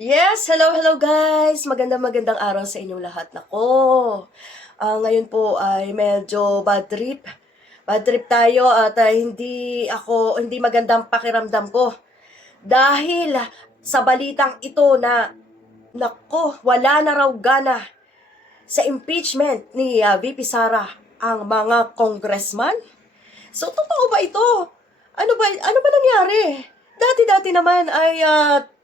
Yes, hello guys. Magandang araw sa inyong lahat. Nako. Ngayon po ay medyo bad trip. Bad trip tayo at hindi magandang pakiramdam ko dahil sa balitang ito na nako, wala na raw gana sa impeachment ni VP Sara ang mga congressman. So totoo ba ito? Ano ba nangyari? Dati-dati naman ay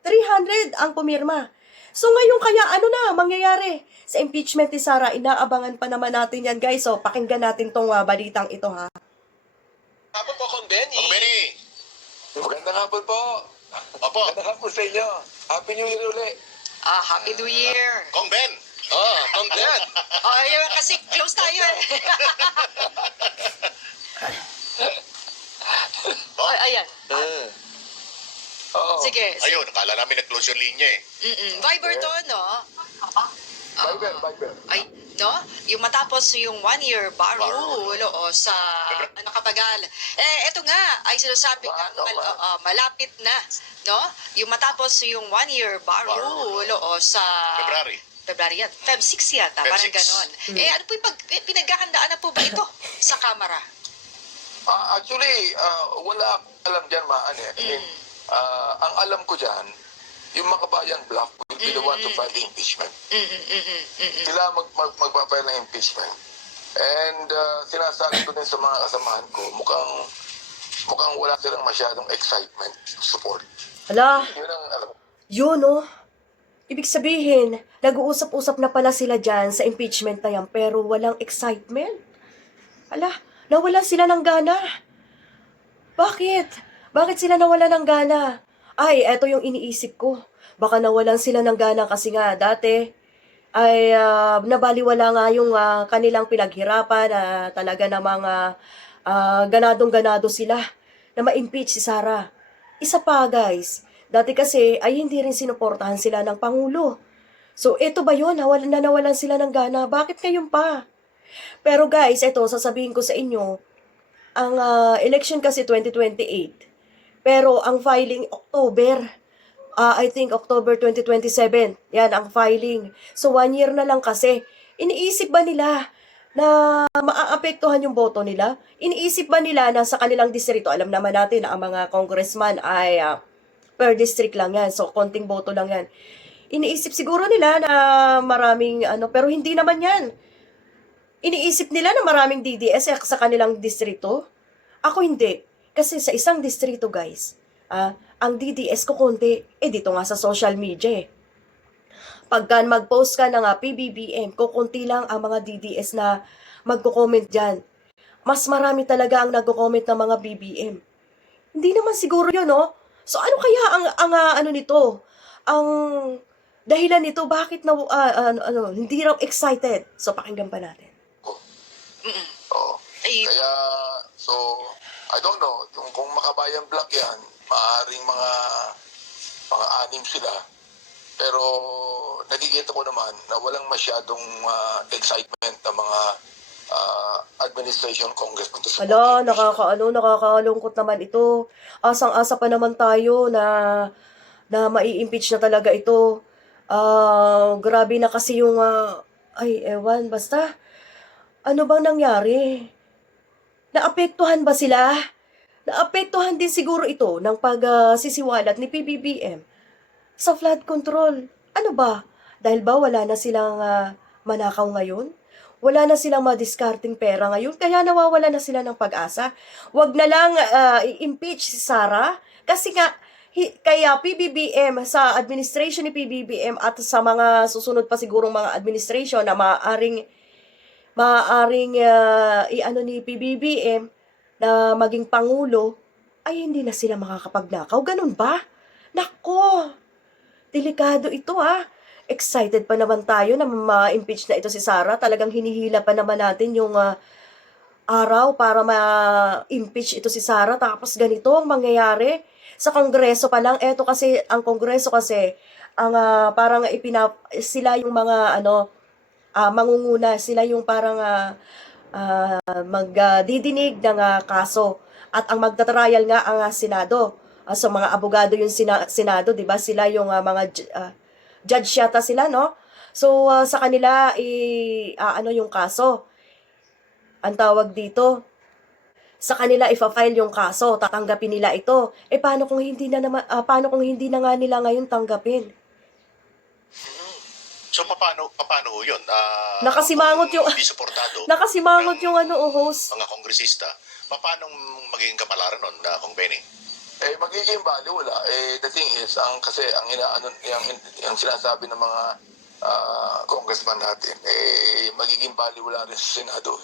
300 ang pumirma. So ngayon kaya ano na mangyayari sa impeachment ni Sara? Inaabangan pa naman natin yan guys. So pakinggan natin tong balitang ito ha. Hapon po, Kong Benny. Kong Benny. Magandang hapon po. Opo. Magandang hapon sa inyo. Happy New Year uli. Happy New Year. Kong Ben. Kong Ben. Ayun, kasi close tayo eh. Ayan. Oo. Sige. Ayun, akala namin nag-close yung linya eh. Viber to, no? Viber. Ay, no? Yung matapos yung 1-year bar Bar rule sa kapagal. Eto nga, ay sinasabi nga, malapit na, no? Yung matapos yung 1-year bar Bar rule sa February. yan. Feb 6 yata, Feb parang 6. ganon. Ano po yung pinaghahandaan na po ba ito sa Kamara? Actually, wala akong alam dyan, ang alam ko dyan, yung Makabayan Block will be the one to file the impeachment. Sila magpapile ng impeachment. And sinasabi ko din sa mga kasamahan ko, mukhang wala silang masyadong excitement support. Hala, Yun ang alam ko. yun oh. Ibig sabihin, nag-uusap-usap na pala sila dyan sa impeachment na yan pero walang excitement. Hala, nawala sila ng gana. Bakit? Bakit sila nawala ng gana? Ay, eto yung iniisip ko. Baka nawalan sila ng gana kasi nga dati ay nabaliwala nga yung kanilang pinaghirapan na talaga namang ganadong-ganado sila na ma-impeach si Sara. Isa pa guys, dati kasi ay hindi rin sinuportahan sila ng Pangulo. So ito ba yun? Nawalan sila ng gana? Bakit ngayon pa? Pero guys, ito sasabihin ko sa inyo, ang election kasi 2028. Pero ang filing October, I think October 2027. Yan ang filing. So 1 year na lang kasi. Iniisip ba nila na maaapektuhan yung boto nila? Iniisip ba nila na sa kanilang distrito, alam naman natin na ang mga congressman ay per district lang yan. So konting boto lang yan. Iniisip siguro nila na maraming pero hindi naman yan. Iniisip nila na maraming DDS sa kanilang distrito. Ako hindi. Kasi sa isang distrito, guys, ang DDS ko konti, dito nga sa social media eh. Pagka mag-post ka ng PBBM, kukunti lang ang mga DDS na magko-comment dyan. Mas marami talaga ang nagko-comment ng mga BBM. Hindi naman siguro yun, no? So ano kaya ang nito? Ang dahilan nito, bakit hindi raw excited? So pakinggan pa natin. Oo. Ay, Kaya, I don't know, kung Makabayan Block yan, maaaring mga anim sila. Pero nakikita ko naman na walang masyadong excitement ng mga administration congressman to support. Hala, nakakalungkot naman ito. Asang-asa pa naman tayo na mai-impeach na talaga ito. Grabe na kasi yung, ewan, basta, ano bang nangyari? Naapektuhan ba sila? Naapektuhan din siguro ito ng pagsisiwalat ni PBBM sa flood control. Ano ba? Dahil ba wala na silang manakaw ngayon? Wala na silang madiscarding pera ngayon? Kaya nawawala na sila ng pag-asa? Wag na lang i-impeach si Sara? Kasi nga, kaya PBBM, sa administration ni PBBM at sa mga susunod pa sigurong mga administration na maaaring ni PBBM na maging pangulo, ay hindi na sila makakapagnakaw. Ganun ba? Nako, delikado ito Excited pa naman tayo na ma-impeach na ito si Sara. Talagang hinihila pa naman natin yung araw para ma-impeach ito si Sara. Tapos ganito ang mangyayari sa Kongreso pa lang. Eto kasi, ang Kongreso kasi, ang parang sila yung mga mangunguna, sila yung parang magdidinig ng kaso at ang magtatrial nga ang Senado. So mga abogado yung Senado, 'di ba? Sila yung judge yata sila, no? So, sa kanila, ano yung kaso? Ang tawag dito, sa kanila ifa-file yung kaso, tatanggapin nila ito. Paano kung hindi na naman, paano kung hindi na nga nila ngayon tanggapin? So, paano ho yun? Nakasimangot yung, kung Hindi suportado nakasimangot ng yung host. mga kongresista. Paano magiging kapalaran nun, Kong Benny? Magiging baliwala. The thing is, kasi ang yung sinasabi ng mga congressman natin, magiging baliwala rin sa Senado.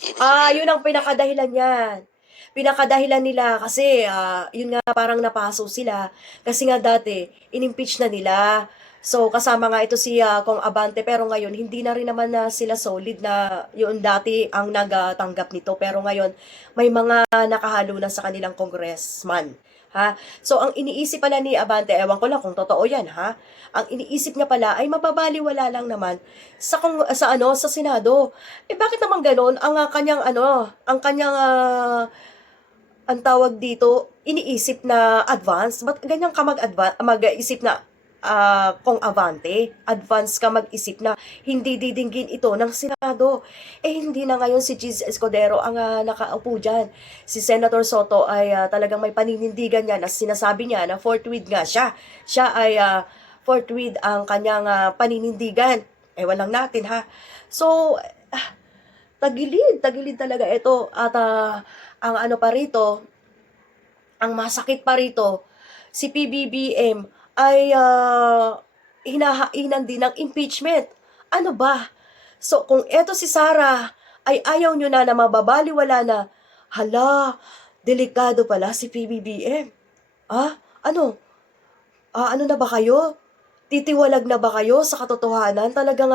Ibig sabihin, Yun ang pinakadahilan yan. Pinakadahilan nila kasi, yun nga parang napaso sila. Kasi nga dati, inimpeach na nila. So, kasama nga ito si Kong Abante. Pero ngayon, hindi na rin naman na sila solid na yun dati ang nagtanggap nito. Pero ngayon, may mga nakahalo na sa kanilang congressman. Ha? So, ang iniisip pala ni Abante, ewan ko lang kung totoo yan, ha? Ang iniisip niya pala ay mababaliwala lang naman sa Senado. Bakit naman ganoon? Ang tawag dito, iniisip na advance. Ba't ganyan ka mag-isip na kung Abante, advance ka mag-isip na hindi didinggin ito ng Senado. Hindi na ngayon si Giz Escudero ang nakaupo dyan. Si Senator Soto ay talagang may paninindigan niya na sinasabi niya na forthwith nga siya. Siya ay forthwith ang kanyang paninindigan. Ewan lang natin, ha. So, tagilid talaga ito. At ang ano pa rito, ang masakit pa rito, si PBBM ay hinahainan din ng impeachment. Ano ba? So, kung eto si Sara ay ayaw nyo na mababaliwala na, hala, delikado pala si PBBM. Ano? Ano na ba kayo? Titiwalag na ba kayo sa katotohanan? Talagang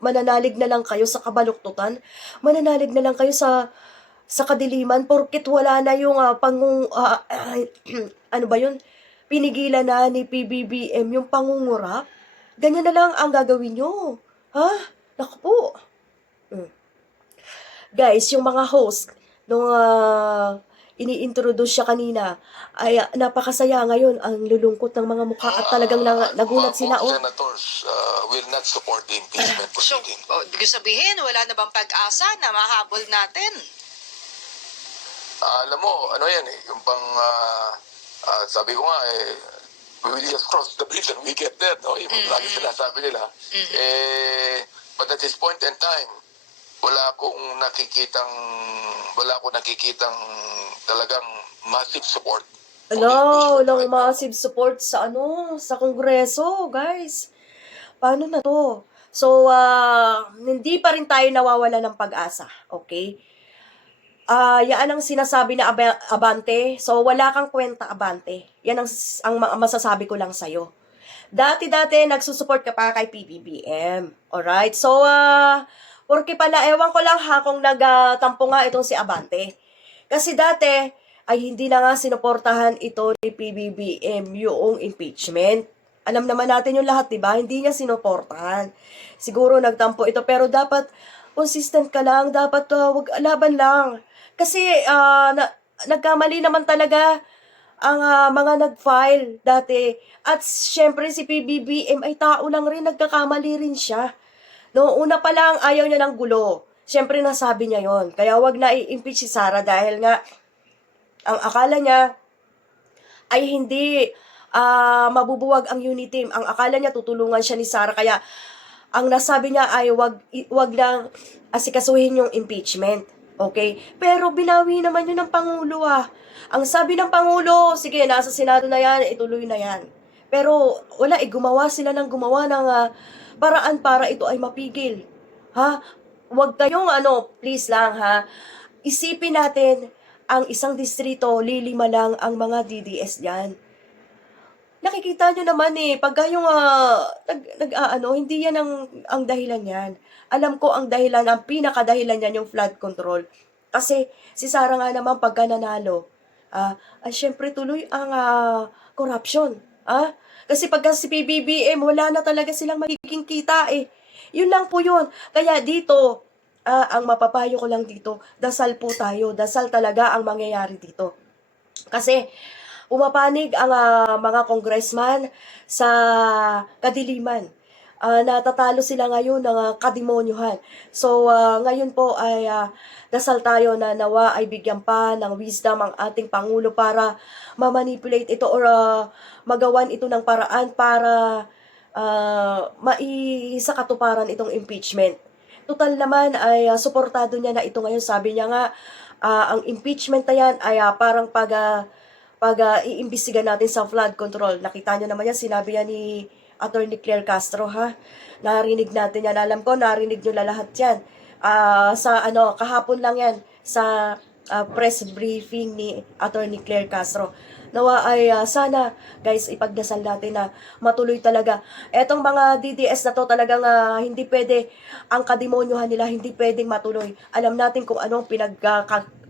mananalig na lang kayo sa kabaluktutan? Mananalig na lang kayo sa kadiliman porket wala na yung ano ba yun? Pinigilan na ni PBBM yung pangungurap? Ganyan na lang ang gagawin nyo. Ha? Naku po. Guys, yung mga host, nung ini-introduce siya kanina, ay napakasaya ngayon ang lulungkot ng mga mukha at talagang nagulat sila. Both senators will not support the impeachment So, proceeding. ibig sabihin, wala na bang pag-asa na mahabol natin? Alam mo, ano yan yung sabi ko nga, we will just cross the bridge and we get there, no? Yung lagi sinasabi nila. But at this point in time, wala akong nakikitang talagang massive support. Walang massive support sa sa Kongreso, guys. Paano na to? So, hindi pa rin tayo nawawala ng pag-asa, okay? Yan ang sinasabi na Abante. So, wala kang kwenta, Abante. Yan ang masasabi ko lang sa'yo. Dati-dati, nagsusupport ka pa kay PBBM. Alright? So, porque pala, ewan ko lang ha kung nagtampo nga itong si Abante. Kasi dati, ay hindi na nga sinuportahan ito ni PBBM yung impeachment. Alam naman natin yung lahat, diba? Hindi niya sinuportahan. Siguro nagtampo ito, pero dapat consistent ka lang. Dapat wag laban lang. Kasi nagkamali naman talaga ang mga nag-file dati. At syempre si PBBM ay tao lang rin, nagkakamali rin siya. No, una pa lang ayaw niya ng gulo. Syempre nasabi niya yon. Kaya wag na i-impeach si Sara dahil nga ang akala niya ay hindi mabubuwag ang unit team. Ang akala niya tutulungan siya ni Sara, kaya ang nasabi niya ay wag lang asikasuhin yung impeachment. Okay? Pero binawi naman yun ng Pangulo Ang sabi ng Pangulo, sige, nasa Senado na yan, ituloy na yan. Pero wala, gumawa sila ng paraan para ito ay mapigil. Ha? Huwag kayong please lang ha. Isipin natin, ang isang distrito, lilima lang ang mga DDS diyan. Nakikita nyo naman pagka yung hindi yan ang dahilan yan. Alam ko ang dahilan, ang pinakadahilan yan yung flood control. Kasi si Sara nga naman pagka nanalo, syempre tuloy ang corruption. Kasi pagka si PBBM, wala na talaga silang magiging kita Yun lang po yun. Kaya dito, ang mapapayo ko lang dito, dasal po tayo. Dasal talaga ang mangyayari dito. Kasi pumapanig ang mga congressman sa kadiliman. Natatalo sila ngayon ng kademonyuhan. So, ngayon po ay dasal tayo na nawa ay bigyan pa ng wisdom ang ating Pangulo para ma-manipulate ito or magawan ito ng paraan para maisakatuparan itong impeachment. Total naman ay suportado niya na ito ngayon. Sabi niya nga, ang impeachment na yan ay parang iimbestiga natin sa flood control. Nakita niyo naman yan, sinabi yan ni Attorney Claire Castro, ha? Narinig natin yan. Alam ko, narinig nyo lahat yan. Kahapon lang yan, sa press briefing ni Attorney Claire Castro. Nawa ay sana, guys, ipagdasal natin na matuloy talaga. Etong mga DDS na to talagang hindi pwede, ang kademonyohan nila hindi pwedeng matuloy. Alam natin kung anong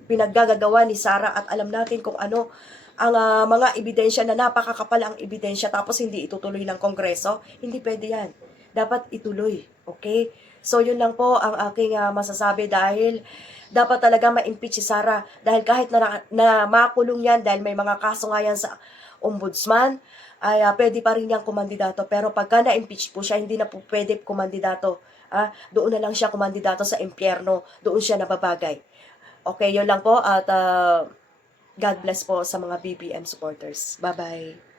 pinaggagawa ni Sara at alam natin kung ano ang mga ebidensya na napakakapal ang ebidensya tapos hindi itutuloy ng Kongreso. Hindi pwede yan. Dapat ituloy. Okay? So, yun lang po ang aking masasabi dahil dapat talaga ma-impeach si Sara dahil kahit na makulong yan dahil may mga kaso nga yan sa ombudsman, ay pwede pa rin niyang kumandidato. Pero pagka na-impeach po siya, hindi na po pwede kumandidato. Doon na lang siya kumandidato sa impyerno. Doon siya nababagay. Okay, yun lang po at God bless po sa mga BBM supporters. Bye-bye.